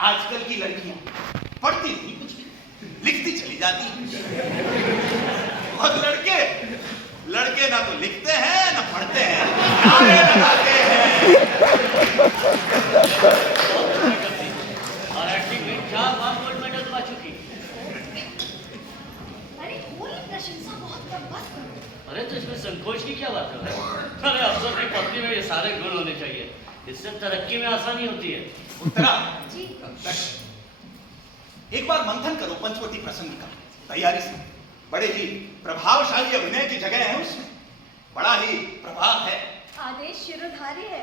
आजकल की लड़कियां पढ़ती नहीं कुछ भी, लिखती चली जाती। और लड़के ना तो लिखते हैं ना पढ़ते हैं, नारे लगाते हैं। और एक्टिंग में 4 बार गोल्ड मेडल पा चुकी। अरे कोई प्रशंसा बहुत कम बात करो। अरे तो इसमें संकोच की क्या बात है? अरे अफसर की पत्नी में ये सारे गुण होने चाहिए, इससे तरक्की में आसानी होती है। उत्तरा जी एक बार मंथन करो पंचवटी प्रसंग का तैयारी से। बड़े ही प्रभावशाली अभिनय की जगह है उसमें, बड़ा ही प्रभाव है। आदेश शिरोधार्य है।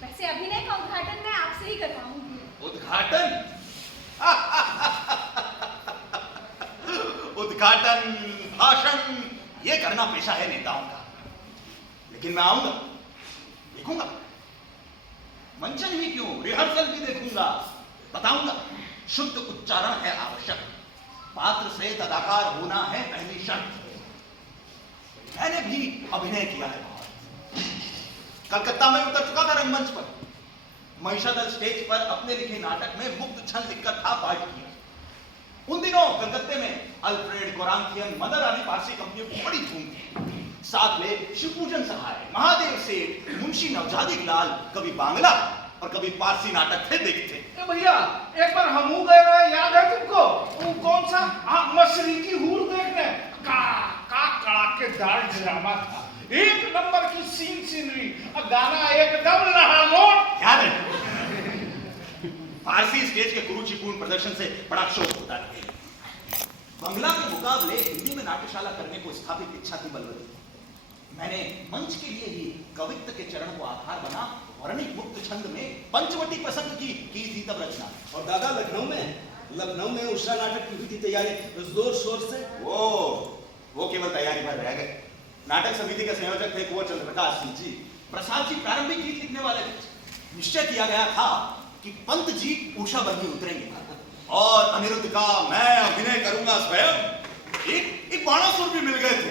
वैसे अभिनय का उद्घाटन मैं आपसे ही करवाऊंगी। उद्घाटन उद्घाटन भाषण ये करना पेशा है नेताओं का। लेकिन मैं आऊंगा, देखूंगा, मंचन ही क्यों रिहर्सल भी देखूंगा, बताऊंगा। शुद्ध उच्चारण है आवश्यक, पात्र से तदाकार होना है पहली शर्त। मैंने भी अभिनय किया है बहुत। कलकत्ता में उतर चुका था रंगमंच पर। महिषादल स्टेज पर अपने लिखे नाटक में मुक्त छंद लिखकर था पाठ किया। उन दिनों कलकत्ते में अल्फ्रेड कोरांथियन, मदर आदि पारसी कंपनियों की बड़ी धूम थी। साथ में शिवपूजन सहाय, महादेव सेठ, मुंशी नवजादिक लाल, कभी बांग्ला और कभी पारसी नाटक थे देखते। भैया एक बार हम गए रहे, याद है तुमको? वो कौन सा मछली की हूर देखने का कड़ाकेदार ड्रामा था। एक नंबर की सीनरी और गाना एकदम लहालोट। याद है? फारसी स्टेज के कुरुचिपूर्ण प्रदर्शन से बड़ा शौक होता है। बंगला के मुकाबले हिंदी में नाट्यशाला करने को स्थापित इच्छा थी बलवती। मैंने मंच के लिए ही कवित्व के चरण को आधार बना वर्णिक मुक्त छंद में पंचवटी प्रसंग की थी तब रचना। और दादा लखनऊ में उषा नाटक की हुई थी तैयारी जोर शोर से। वो केवल तैयारी पर रह गए। नाटक समिति के संयोजक थे कुंवर चंद्रप्रकाश सिंह जी। प्रसाद जी प्रारंभिक गीत लिखने वाले थे। निश्चय किया गया था कि पंत जी उषा बन ही उतरेंगे और अनिरुद्ध का मैं अभिनय करूंगा स्वयं। एक बाणासुर भी मिल गए थे,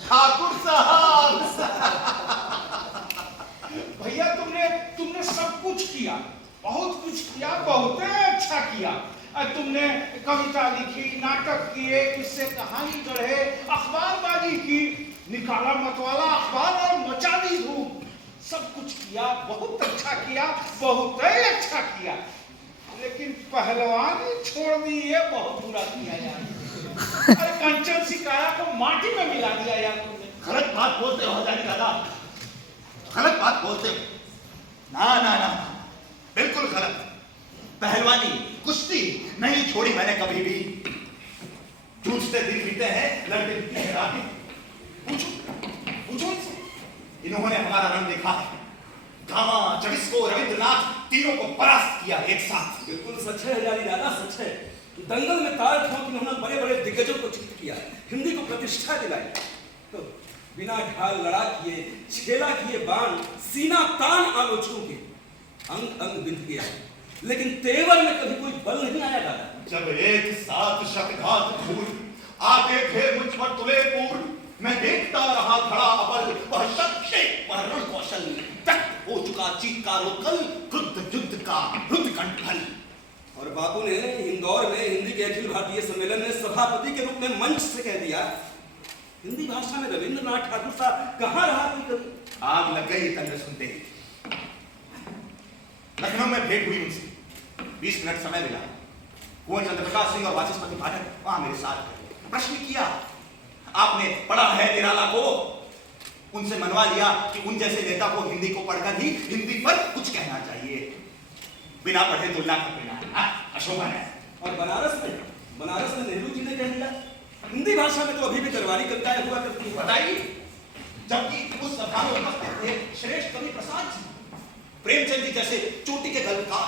ठाकुर साहब। भैया तुमने सब कुछ किया, बहुत कुछ किया, बहुत अच्छा किया। तुमने कविता लिखी, नाटक किए, इससे कहानी गढ़े, अखबारबाजी की, निकाला मतवाला अखबार और मचा दी धूम। सब कुछ किया, बहुत अच्छा किया, बहुत अच्छा किया। लेकिन पहलवानी छोड़ दी, ये बहुत बुरा किया यार। अरे कंचन सिकाया को माटी में मिला दिया यार तुमने। गलत बात बोलते हो हजारी दादा, गलत बात बोलते हो। ना ना ना, बिल्कुल गलत। पहलवानी कुश्ती नहीं छोड़ी मैंने कभी भी। जूझते दिन बीते हैं, लड़ते बीते हैं रातें। पूछो इनसे, इन्होंने हमारा रंग देखा है। गामा, जगिस्को, रविंद्रनाथ तीनों को परास्त किया एक साथ। बिल्कुल सच है हजारी दादा, सच है। दंगल में ताल ठोक इन्होंने बड़े बड़े दिग्गजों को चित किया, हिंदी को प्रतिष्ठा दिलाई। तो बिना ढाल लड़ा किए, छेला किए बाण, सीना तान आलोचकों के, अंग अंग बिंध गया। लेकिन तेवर में कभी कोई बल नहीं आया दादा। जब एक साथ शतघात फूल आते थे मुझ पर तुले पूर, मैं देखता रहा खड़ा अबल, वह शक्ति पहरण कौशल तक हो चुका चीत्कारोत्कल, क्रुद्ध युद्ध का रुद्ध कंठल। और बापू ने इंदौर में हिंदी के अखिल भारतीय सम्मेलन में सभापति के रूप में मंच से कह दिया, हिंदी भाषा में रविंद्रनाथ ठाकुर साहब कहाँ रहा कोई कभी। आग लग गई तंग सुनते ही। लखनऊ में भेंट हुई उनसे, 20 मिनट समय मिला। कुंवर चंद्रप्रकाश सिंह और वाचस्पति पाठक वहां मेरे साथ थे। प्रश्न किया, आपने पढ़ा है निराला को? उनसे मनवा लिया कि उन जैसे नेता को हिंदी को पढ़कर ही हिंदी पर कुछ कहना चाहिए। बिना पढ़े तुलना कर देना अशोभन है। और बनारस में नेहरू जी ने कह दिया, हिंदी भाषा में तो अभी भी दरबारी कविताएं हुआ करती है। बताइए, जबकि उस सभा में उपस्थित थे श्रेष्ठ कवि प्रसाद जी, प्रेमचंद जी जैसे चोटी के गल्पकार,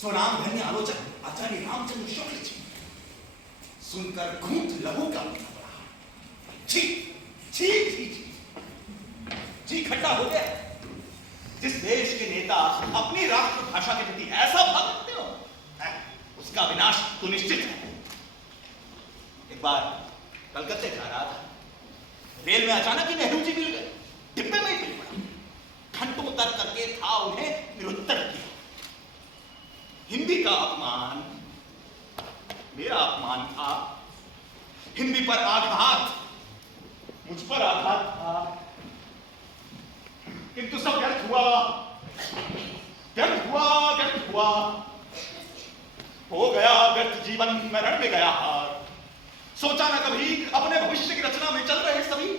स्वनाम धन्य आलोचक आचार्य रामचंद्र शुक्ल जी। सुनकर घूंट लहू का छी छी छी जी खट्टा हो गया। जिस देश के नेता अपनी राष्ट्रभाषा के प्रति ऐसा भाव रखते हो, उसका विनाश तो निश्चित है। एक बार कलकत्ते जा रहा था, रेल में अचानक ही नेहरू जी मिल गए, डिब्बे में ही मिल पड़ा। घंटों तक करके था उन्हें निरुत्तर किया। हिंदी का अपमान मेरा अपमान था, हिंदी पर आघात मुझ पर आघात था, किंतु सब व्यर्थ हुआ, व्यर्थ हुआ, व्यर्थ हुआ। हो गया व्यर्थ जीवन, मैं रण में गया हार। सोचा न कभी अपने भविष्य की रचना में चल रहे सभी।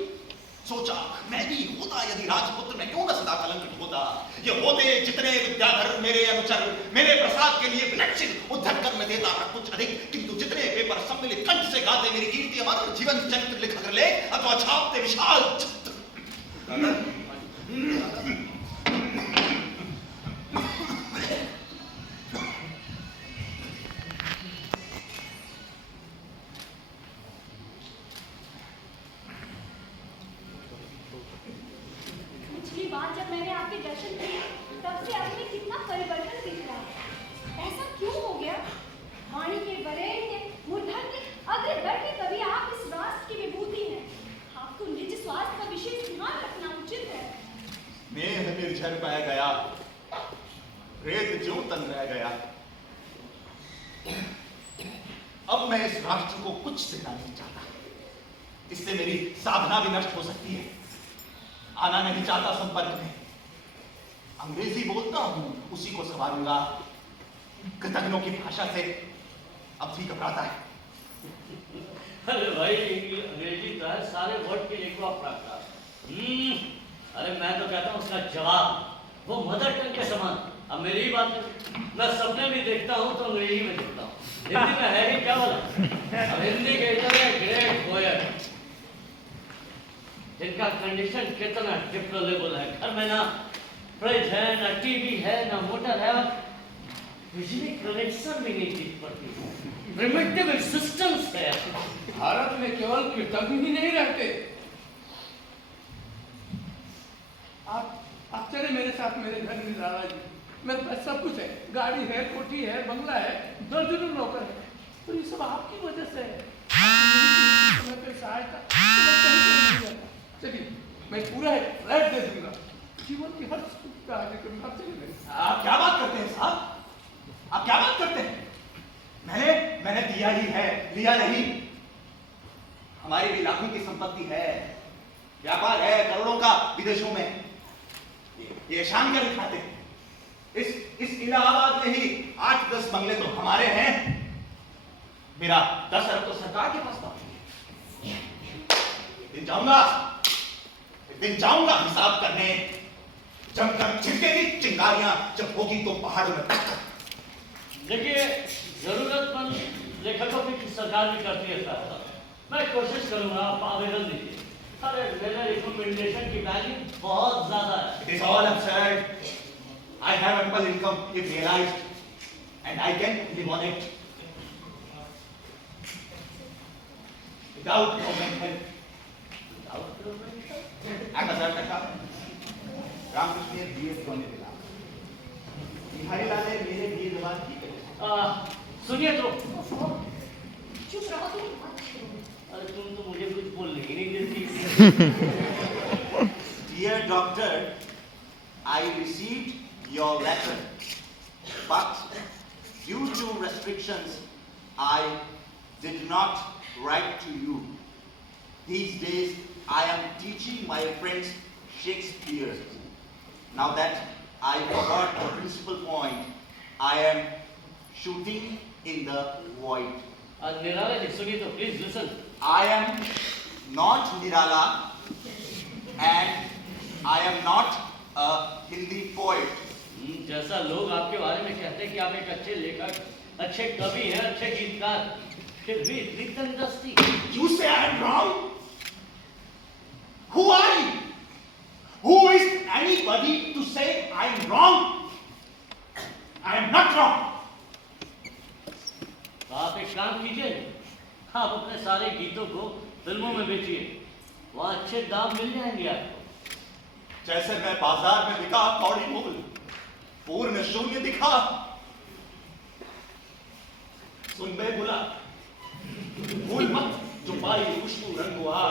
सोचा मैं भी होता यदि राजपुत्र, मैं क्यों न सदा कलंक होता। ये होते जितने विद्याधर मेरे अनुचर, मेरे प्रसाद के लिए विलक्षित उद्धर कर मैं देता था कुछ अधिक, किंतु जितने पेपर सम्मिलित कंठ से गाते मेरी कीर्ति अमर, जीवन चरित्र लिख कर लेख अथवा छापते विशाल चित्र। पिछली बार जब मैंने आपके दर्शन किए तब से अब में कितना परिवर्तन दिख रहा है। ऐसा क्यों हो गया? वाणी के वरेण्य मूर्धन्य अग्रगण्य कवि आप इस राष्ट्र की विभूति हैं। आपको निज स्वास्थ्य का विशेष ध्यान रखना उचित है। मेह निर्झर बह गया, रेत ज्यों तन रह गया। अब मैं इस राष्ट्र को कुछ देना नहीं चाहता, इससे मेरी साधना भी नष्ट हो सकती है। आना नहीं चाहता संपर्क में। अंग्रेजी बोलता हूं, उसी को संभालूंगा। कृतज्ञों की भाषा से अब भी घबराता है। अरे भाई अंग्रेजी तो है, सारे वर्ड के लिए को आप रखता। अरे मैं तो कहता हूँ उसका जवाब वो मदर टंग के समान। अब मेरी ही बात है, मैं सपने भी देखता हूँ तो अंग्रेजी में देखता हूँ, हिंदी में है ही क्या बोला। अब हिंदी के इतने ग्रेट पोएट जिनका कंडीशन कितना डिप्लोरेबल है, घर में ना फ्रिज है, ना टीवी है, ना मोटर है, बिजली कनेक्शन भी नहीं ठीक पड़ती, प्रिमिटिव सिस्टम्स है। भारत में केवल कृतज्ञ ही नहीं रहते। आप चले मेरे साथ मेरे घर में दादा जी। मेरे पास सब कुछ है, गाड़ी है, कोठी है, बंगला है, दर्जनों नौकर है, और ये सब आपकी वजह से है। समय पे सहायता तो मैं कहीं से नहीं जाता। चलिए मैं पूरा एक फ्लैट दे दूंगा, जीवन की हर सुख का आगे करूंगा। आप चलिए मेरे साथ। आप क्या बात करते हैं साहब? आप क्या बात करते हैं? मैंने दिया ही है, लिया नहीं। हमारी भी लाखों की संपत्ति है, व्यापार है करोड़ों का विदेशों में। ये शान क्या दिखाते हैं? इस इलाहाबाद में ही 8-10 बंगले तो हमारे हैं। मेरा 10 अरब तो सरकार के पास था। एक दिन जाऊंगा हिसाब करने, जमकर छिड़केगी चिंगारियां, जब होगी तो पहाड़ों में टक्कर। देखिए जरूरतमंद लेखकों की सरकार भी करती है सर। मैं कोशिश करूंगा, आप आवेदन दीजिए। अरे मेरे रिकमेंडेशन की वैल्यू बहुत ज्यादा है। It is all absurd. I have ample income if realized, and I can live on it without government help. At 1000 टका रामकृष्ण ने बीए होने दिला। बिहारी लाल ने मेरे बीए जवान की करे। सुनिए तो। चुप रहो तुम। अरे तुम तो मुझे कुछ बोलने ही नहीं देती। Dear doctor, I received your letter, but due to restrictions, I did not write to you. These days, I am teaching my friends Shakespeare. Now that I forgot the principal point, I am shooting in the void. Nirala ji सुनिए तो please listen. I am not Nirala, and I am not a Hindi poet. जैसा लोग आपके बारे में कहते हैं कि आप एक अच्छे लेखक, अच्छे कवि हैं, अच्छे गीतकार, फिर भी इतनी तंदुरुस्ती। You say I am wrong? Who are you? Who is anybody to say I am wrong? I am not wrong. तो आप एक काम कीजिए, आप अपने सारे गीतों को फिल्मों में बेचिए, वहाँ अच्छे दाम मिल जाएंगे आपको। जैसे मैं बाजार में बिका कौड़ी मूल, पूर्ण शून्य दिखा। सुन बे बुला, भूल मत जो पाई खुशबू रंग हुआ,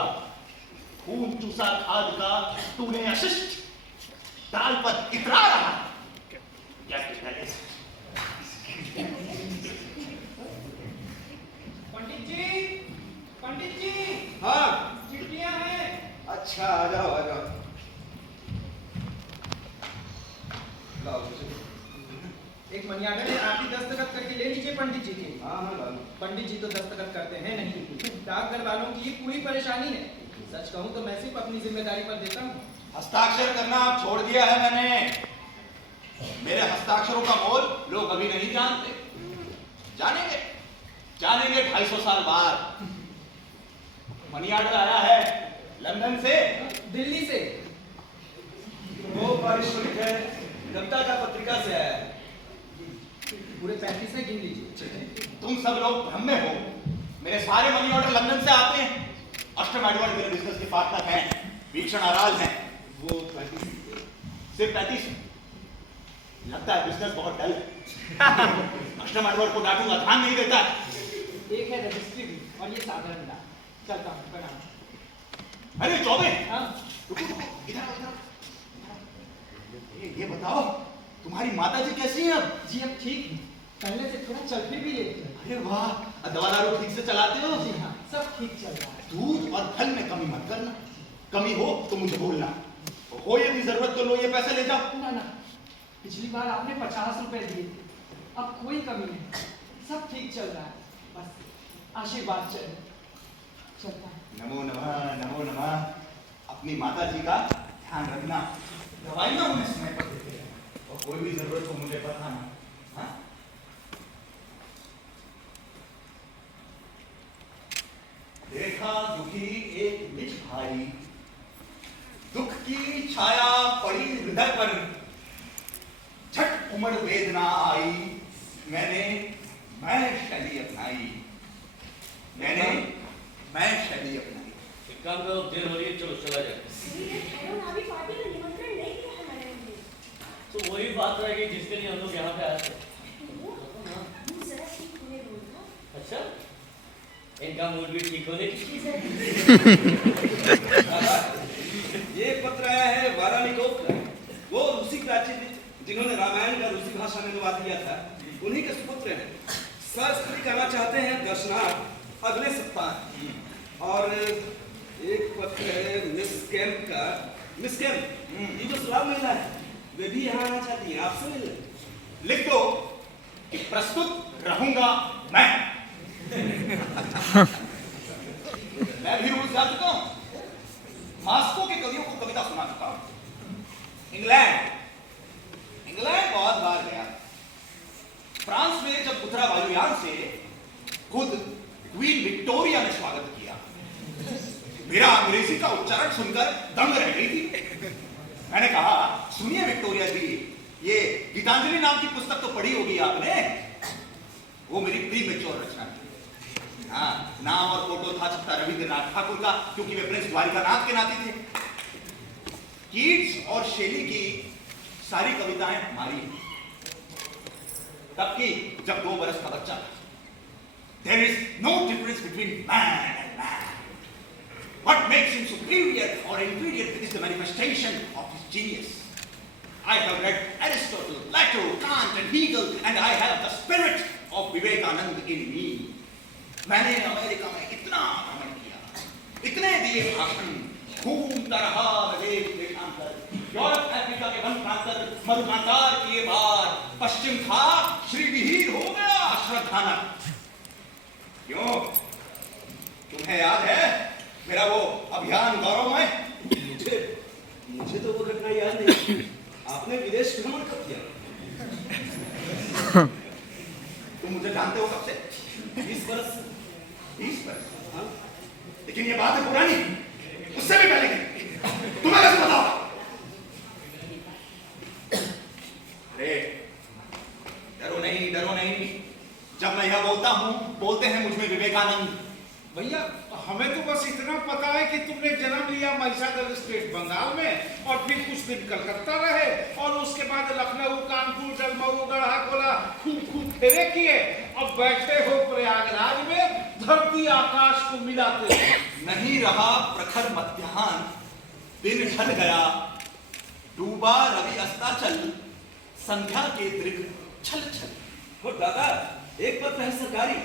खून चूसा खाद का तूने अशिष्ट, डाल पर इतरा रहा। क्या मनी ऑर्डर है, आप ही दस्तखत करके ले लीजिए पंडित जी के। हाँ हाँ लालू। पंडित जी तो दस्तखत करते हैं नहीं, डाकघर वालों की ये पूरी परेशानी है। सच कहूँ तो मैं सिर्फ अपनी जिम्मेदारी पर देता हूँ। हस्ताक्षर करना अब छोड़ दिया है मैंने। मेरे हस्ताक्षरों का मोल लोग अभी नहीं जानते, जानेंगे जानेंगे 250 साल बाद। मनी ऑर्डर आया है लंदन से, दिल्ली से। वो पारिश्रमिक है, जनता का पत्रिका से आया है। पूरे 35 है, गिन लीजिए। तुम सब लोग भ्रम में हो। मेरे सारे मनी ऑर्डर लंदन से आते हैं। अष्टम एडवर्ड मेरे बिजनेस के पार्टनर हैं, वीक्षण आराज हैं। वो 35 सिर्फ 35। लगता है बिजनेस बहुत डल है। अष्टम एडवर्ड को डांटूंगा, ध्यान नहीं देता। एक है रजिस्ट्री भी और ये साधारण डाक। चलता हूँ, प्रणाम। अरे चौबे, हाँ रुको रुको, इधर आओ, इधर आओ। ये बताओ तुम्हारी माता जी कैसी हैं अब? जी अब ठीक है, पहले से थोड़ा चल फिर भी लेती है। अरे वाह, दवा दारू ठीक से चलाते हो? जी हाँ, सब ठीक चल रहा है। दूध और फल में कमी मत करना, कमी हो तो मुझे बोलना। हो यदि जरूरत तो लो, ये पैसे ले जाओ। ना ना, पिछली बार आपने 50 रुपए दिए थे, अब कोई कमी नहीं, सब ठीक चल रहा है। बस आशीर्वाद चाहिए। चलता है। नमो नमः, नमो नमः। अपनी माता जी का ध्यान रखना, दवाइयाँ उन्हें समय पर देते रहना, और कोई भी जरूरत हो मुझे बताना। हाँ? देखा दुखी एक निज भाई, दुख की छाया पड़ी हृदय पर, झट उमड़ वेदना आई, मैं शैली अपनाई। मैं शैली अपनाई। एक काम करो, देर हो रही है, चलो चला जाए। अभी पार्टी में निमंत्रण नहीं दिया है मैंने उन्हें। तो वही बात रहेगी जिसके लिए हम लोग यहाँ पे आए थे। मुझे जरा ठीक होने दो ना। अच्छा, इनका मूड भी ठीक होने की चीज है। ये पत्र आया है वाराणिकोप का। वो रूसी प्राचीन जिन्होंने रामायण का रूसी भाषा में अनुवाद किया था, उन्हीं के सुपुत्र हैं। सरस्वती करना चाहते हैं दर्शनार्थ अगले सप्ताह। और एक पत्र है मिस कैम्प का। मिस कैम्प, ये जो सलाम महिला है, वे भी यहाँ आना चाहती हैं, आपसे मिलने। लिख दो कि प्रस्तुत रहूंगा मैं। मैं भी रूस जा चुका हूं, मॉस्को के कवियों को कविता सुना चुका हूं। इंग्लैंड बहुत बार गया। फ्रांस में जब उतरा वायुयान से, खुद क्वीन विक्टोरिया ने स्वागत किया। मेरा अंग्रेजी का उच्चारण सुनकर दंग रह गई थी। मैंने कहा, सुनिए विक्टोरिया जी, ये गीतांजलि नाम की पुस्तक तो पढ़ी होगी आपने। वो मेरी प्रीमेच्योर रचना थी। हाँ, नाम और फोटो था सकता रविंद्रनाथ ठाकुर का, क्योंकि वे प्रिंस द्वारिकानाथ के नाते थे। कीट्स और शेली की सारी कविताएं हमारी तब की, जब 2 बरस का बच्चा था। There is no difference between man and man. What makes him superior or inferior is the manifestation of his genius. I have read Aristotle, Plato, Kant and Hegel, and I have the spirit of Vivekanand in me. मैंने America में इतना भ्रमण किया, इतने दिए भाषण, घूमता रहा विदेश देशांतर, यूरोप अफ्रीका के वन प्रांतर, मधुकांतार किए बार, पश्चिम था श्रीविहीर हो गया श्रद्धानक। क्यों, तुम्हें याद है मेरा वो अभियान गौरवमय? मुझे तो वो घटना याद नहीं। आपने विदेश भ्रमण कब किया? तुम मुझे जानते हो कब से? 20 बरस। 20 बरस? हाँ? लेकिन ये बात है पुरानी, उससे भी पहले की। तुम्हें कैसे बताओ? अरे डरो नहीं। जब मैं यह बोलता हूं, बोलते हैं मुझ में विवेकानंद। भैया, हमें तो बस इतना पता है कि तुमने जन्म लिया महिसागर स्टेट बंगाल में, और फिर कुछ दिन कलकत्ता रहे, और उसके बाद लखनऊ, कानपुर, जलमऊ, गढ़ा कोला खूब फेरे किए। अब बैठे हो प्रयागराज में, धरती आकाश को मिलाते हो। नहीं रहा प्रखर मध्याह्न, दिन ढल गया, डूबा रवि अस्ताचल, संध्या के दृग छल छल। और दादा, एक पत्र है सरकारी।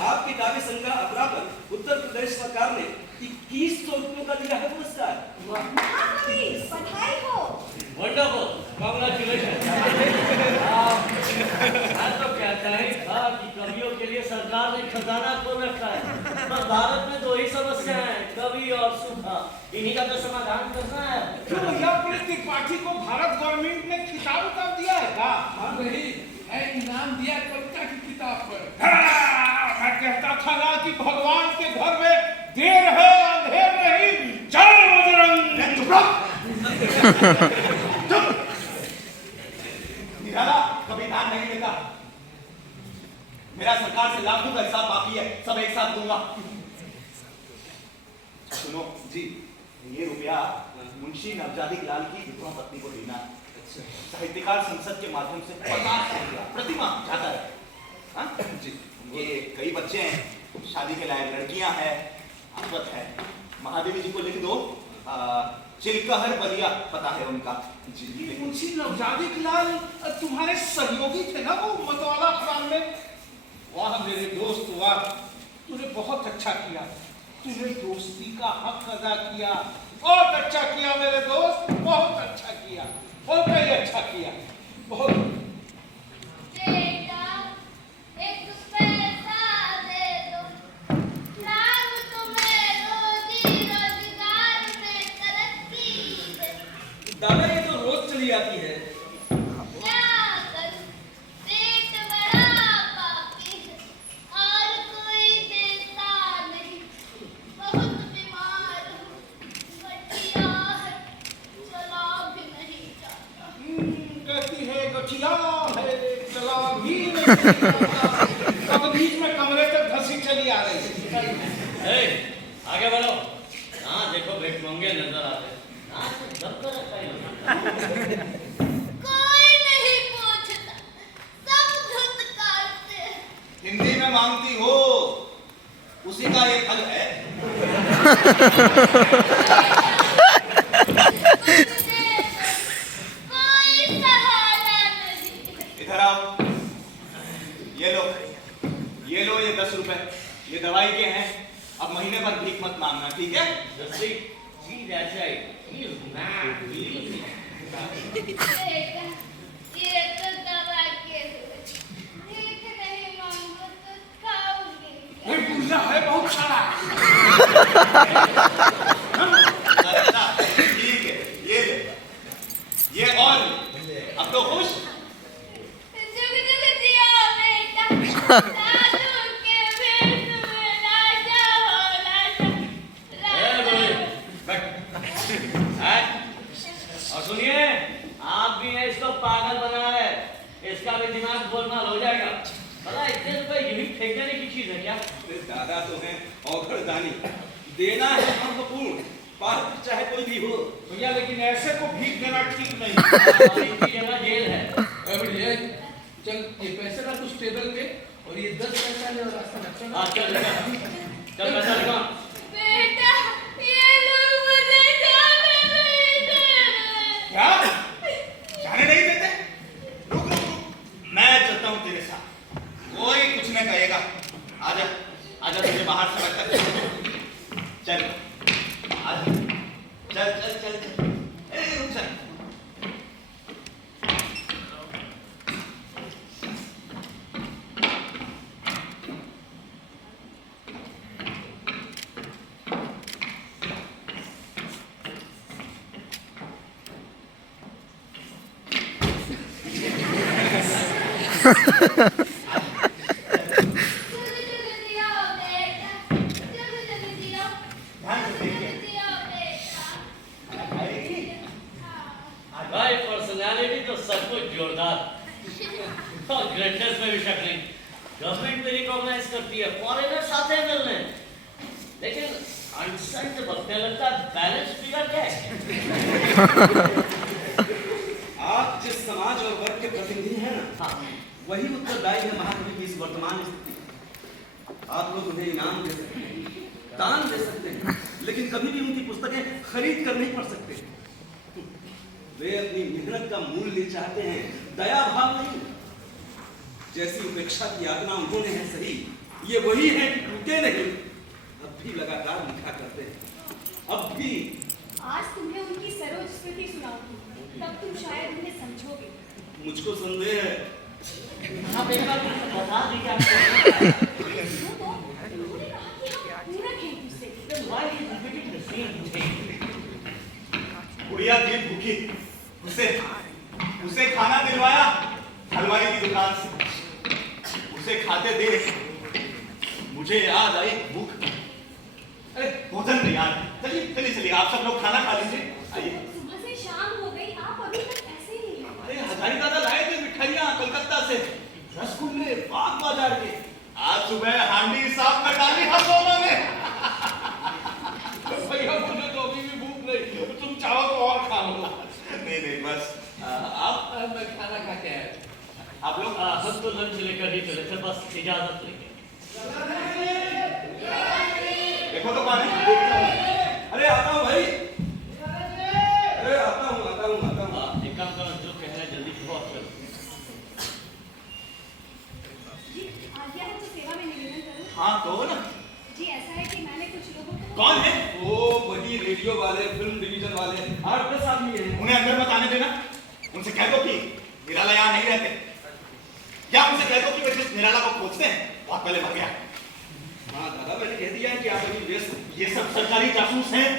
आपके काव्य संग्रह अपरा पर उत्तर प्रदेश सरकार ने 2100 रुपयों का दिया है पुरस्कार। महाकवि, बधाई हो। वंडरफुल। Congratulations. मैं तो कहता ही था कि कवियों के लिए सरकार ने खजाना खोल रखा है, पर भारत में दो ही समस्या है, कवि और सूखा। इन्हीं का तो समाधान करना है। क्यों यह त्रिपाठी को भारत गवर्नमेंट ने खिताब उतार दिया है का? हाँ नहीं, इनाम दिया कविता की किताब पर। मैं कहता था ना कि भगवान के घर में देर है अंधेर नहीं। जय बजरंग। चुप रहो। चुप। निराला कभी ध्यान नहीं देता। मेरा सरकार से लाखों का हिसाब बाकी है, सब एक साथ दूंगा। सुनो जी, ये रुपया मुंशी नवजादी लाल की विधवा पत्नी को देना है। साहित्यकार संसद के माध्यम से 50 रुपया प्रतिमा जाता है। हाँ? जी, ये कई बच्चे हैं, शादी के लायक लड़कियां हैं, आफत है। महादेवी जी को लिख दो, चिलकहर बलिया पता है उनका। जी मुंशी नवजादी लाल तुम्हारे सहयोगी थे ना वो मतवाला अखबार में? वाह मेरे दोस्त वाह, तूने बहुत अच्छा किया। तूने दोस्ती का हक अदा किया, बहुत अच्छा किया मेरे दोस्त, बहुत अच्छा किया, बहुत ही अच्छा किया, बहुत। बेटा, एक पैसा दे दो, नाम तुम्हें रोजी रोजगार में तरक्की दे। दादा ये तो रोज चली आती है। क्या करूं, पेट बड़ा पापी है और कोई देता नहीं। बहुत बीमार हूँ, गठिया है, चला भी नहीं जाता। कहती है गठिया है, चला भी नहीं जाता। अब बीच में कमरे तक धंसी चली आ रही है। आगे बढ़ो। हाँ देखो भिखमंगे नजर आते हैं। हाँ तो दब कर रखा है। कोई नहीं पूछता, सब धुतकारते हैं। हिंदी में मांगती हो, उसी का ये फल है। कोई सहारा नहीं। इधर आओ। ये लो ये 10 रुपए, ये दवाई के हैं। अब महीने भर भीख मत मांगना, ठीक है? Just see that's right. He is mad. बेटा, ये तो दवा के हुए। भीख नहीं मांगो तो खाओगे क्या? ये बुढ़िया है बहुत सारा। अच्छा, ठीक है, ये ले, ये और ले। अब तो खुश? जुग जुग जियो बेटा, साधु के भेष में राजा हो राजा। और सुनिए, आप भी है इसको पागल बना रहे, इसका भी दिमाग गोलमाल हो जाएगा। भला इतने रुपए यूं फेंक देने की चीज है क्या? दादा तो हैं औघड़दानी, देना है महत्वपूर्ण, पात्र चाहे कोई भी हो। भैया लेकिन ऐसे को भीख देना ठीक नहीं। इसकी जगह जेल है। बढ़िया, चल ये पैसे रख उस टेबल पे और ये 10 पैसा ले और रास्ता में चल। हाँ चल पैसा लगा। बेटा, ये लोग मुझे जाने नहीं दे रहे। क्या? जाने नहीं देते? रुक रुक रुक, मैं चलता हूँ तेरे साथ। कोई कुछ नहीं कहेगा। आजा, आजा तुझे बाहर से रखकर चल। आजा, चल चल चल चल। रुक जा। जुग जुग जियो बेटा, जुग जुग जियो, ध्यान से जुग देखिए। जियो बेटा। खाना खाएगी? हाँ। भाई पर्सनालिटी तो सब कुछ जोरदार और ग्रेटनेस में भी शक नहीं। गवर्नमेंट भी रिकॉग्नाइज करती है, फॉरेनर्स आते हैं मिलने, लेकिन अनसेंट बकने लगता बैलेंस फिगर क्या है? आप जिस समाज और वर्ग के प्रतिनिधि हैं ना, हाँ, वही उत्तरदायी है महाकवि की इस वर्तमान स्थिति। आप लोग उन्हें इनाम दे सकते हैं, दान दे सकते हैं, लेकिन कभी भी उनकी पुस्तकें खरीद कर नहीं पढ़ सकते। वे अपनी मेहनत का मूल्य चाहते हैं, दया भाव नहीं। जैसी उपेक्षा की यातना उन्होंने है सही, ये वही है कि टूटे नहीं, अब भी लगातार लिखा करते हैं। अब भी आज तुम्हें उनकी सरोज स्मृति सुनाऊंगी। तब तुम शायद उन्हें समझोगे। मुझको संदेह है। आप एक बार मुझे बता दीजिए आप क्या यूं तो उन्होंने कहा कि हम पूरक हैं एक-दूसरे के। Then why is he repeating the same thing? गुड़िया थी भूखी, उसे खाना दिलवाया हलवाई की दुकान से। उसे खाते देख मुझे याद आई भूख। अरे भोजन नहीं यार, चलिए चलिए आप सब लोग खाना खा लीजिए, आइए। सुबह से शाम हो गई, आप अभी तक ऐसे ही हैं। अरे हजारी दादा लाए थे मिठाइयाँ कलकत्ता से, रसगुल्ले बाग बाजार के। आज सुबह हांडी साफ कर डाली हम दोनों ने। भैया मुझे तो अभी भी भूख नहीं, तुम चाहो तो और खा लो। नहीं बस आप मैं खाना खा के आया। आप लोग हम तो लंच लेकर ही चले थे, बस इजाजत लेंगे। देखो तो कौन है। अरे आता हूँ भाई, अरे आता हूँ। एक काम करो, जो कह रहे हैं जल्दी करो और चलो। जी आज्ञा है तो सेवा में निवेदन करूं। हाँ तो ना, जी ऐसा है कि मैंने कुछ लोगों को कौन है? वो वही रेडियो वाले, फिल्म डिवीजन वाले 8-10 आदमी हैं। उन्हें अंदर मत आने देना। उनसे कह दो कि निराला यहाँ नहीं रहते, या उनसे कह दो कि वे जिस निराला को खोजते हैं बहुत पहले मर गया। हाँ दादा, मैंने कह दिया है कि आप अभी व्यस्त हैं। ये सब सरकारी जासूस हैं,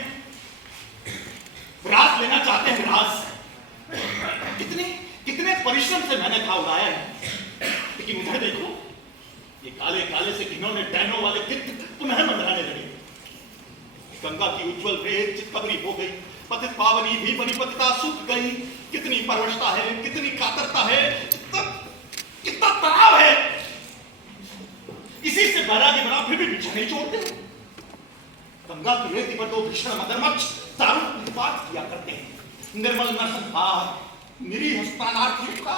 विरासत लेना चाहते हैं विरासत। कितने परिश्रम से मैंने था उड़ाया है, लेकिन उधर देखो ये काले काले से घिनौने डैनों वाले कित पुनः मंडराने लगे। गंगा की उज्जवल रेत चितकबरी हो गई, पतित पावनी भी बनी पतिता सूख गई। कितनी परवशता है, कितनी कातरता है, कितना तनाव है। इसी से बैरागी बना फिर भी पीछे नहीं छोड़ते। गंगा की रेती पर तो भीषण मगरमच्छ दारुण उत्पात किया करते हैं। निर्मल नरसंहार निरीह हस्तानार्थियों का